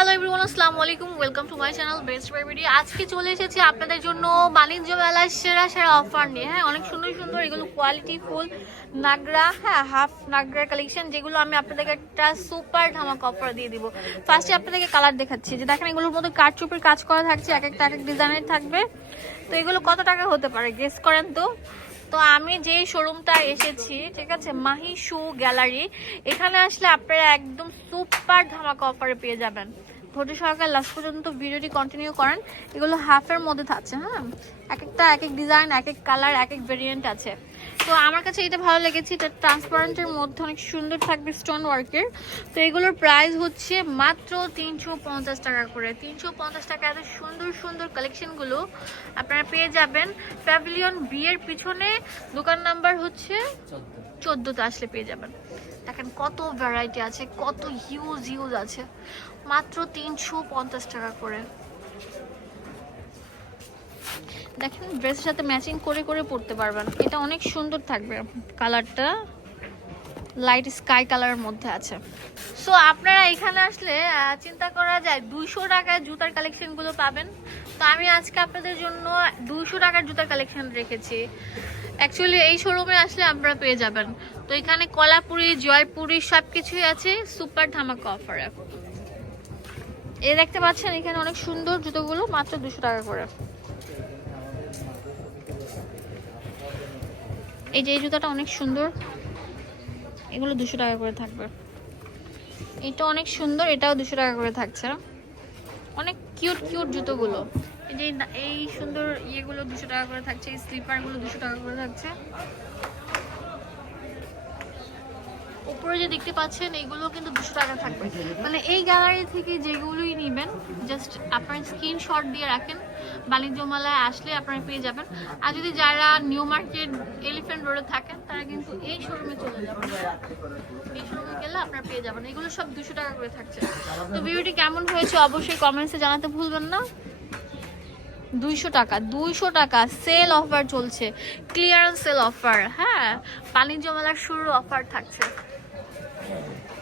Hello everyone আসসালামু আলাইকুম welcome to my channel best video আজকে চলে এসেছি আপনাদের জন্য বাণিজ্য মেলার সেরা সেরা অফার নিয়ে। হ্যাঁ অনেক সুন্দর সুন্দর এগুলো কোয়ালিটি ফুল নাগরা হ্যাঁ হাফ নাগরার কালেকশন যেগুলো আমি আপনাদেরকে একটা সুপার ধামাক অফার দিয়ে দিব। ফার্স্টে আপনাদেরকে কালার দেখাচ্ছি। যে দেখেন এগুলোর মধ্যে কাঠচুপির কাজ করা থাকছে, এক একটা, এক এক ডিজাইনের থাকবে। তো এগুলো কত টাকা হতে পারে? গেস করেন তো। তো আমি যেই শোরুমটা এসেছি, ঠিক আছে? Mahi shoe gallery. এখানে আসলে আপনারা একদম সুপার ধামাকা অফারে পেয়ে যাবেন। ধৈর্য সহকারে লাস্ট পর্যন্ত ভিডিওটি কন্টিনিউ করেন। এগুলো হাফের মধ্যে থাকছে হ্যাঁ? এক একটা এক এক ডিজাইন এক এক কালার এক এক ভেরিয়েন্ট আছে। তো আমার কাছে এটা ভালো লেগেছে, এটা ট্রান্সপারেন্টের মধ্যে অনেক সুন্দর থাকবে স্টোন ওয়ার্কের তো এগুলোর প্রাইস হচ্ছে মাত্র তিনশো পঞ্চাশ টাকা করে। তিনশো পঞ্চাশ টাকা এত সুন্দর সুন্দর কালেকশনগুলো আপনারা পেয়ে যাবেন। প্যাভিলিয়ন বিয়ের পিছনে দোকান নাম্বার হচ্ছে চোদ্দোতে আসলে পেয়ে যাবেন। দেখেন কত ভ্যারাইটি আছে, কত হিউজ হিউজ আছে। মাত্র তিনশো পঞ্চাশ টাকা করে। দেখেন ড্রেসের সাথে ম্যাচিং করে করে পরতে পারবেন। এটা অনেক সুন্দর থাকবে। কালারটা লাইট স্কাই কালারের মধ্যে আছে। সো আপনারা এখানে আসলে চিন্তা করা যায়, দুইশো টাকায় জুতার কালেকশনগুলো পাবেন। তো আমি আজকে আপনাদের জন্য দুইশো টাকার জুতার কালেকশন রেখেছি। অ্যাকচুয়ালি এই শোরুমে আসলে আপনারা পেয়ে যাবেন। তো এখানে কলাপুরি, জয়পুরি সব কিছুই আছে, সুপার ধামাকা অফারে এই দেখতে পাচ্ছেন, এখানে অনেক সুন্দর জুতোগুলো, মাত্র দুশো টাকা করে। এই যে, এই জুতাটা অনেক সুন্দর। এগুলো দুশো টাকা করে থাকবে। এটা অনেক সুন্দর, এটাও দুশো টাকা করে থাকছে। অনেক কিউট কিউট জুতোগুলো। এই যে এই সুন্দর ইয়েগুলো দুশো টাকা করে থাকছে, এই স্লিপারগুলো দুশো টাকা করে থাকছে। উপরে যে দেখতে পাচ্ছেন, এগুলো কিন্তু দুশো টাকা থাকবে। মানে এই গ্যালারি থেকে যেগুলোই নেবেন জাস্ট আপনার স্ক্রিনশট দিয়ে রাখেন। বাণিজ্য মেলায় আসলে আপনারা পেয়ে যাবেন। আর যদি যারা নিউ মার্কেট এলিফ্যান্ট রোডে থাকেন, তারা কিন্তু এই শোরুমে চলে যাবেন। এই শোরুমে গেলে আপনারা পেয়ে যাবেন। এগুলো সব দুশো টাকা করে থাকছে। তো ভিডিওটি কেমন হয়েছে অবশ্যই কমেন্টসে জানাতে ভুলবেন না। দুইশো টাকা দুইশো টাকা সেল অফার চলছে। ক্লিয়ারেন্স সেল অফার হ্যাঁ? বাণিজ্য মেলার শুরুর অফার থাকছে। Yeah.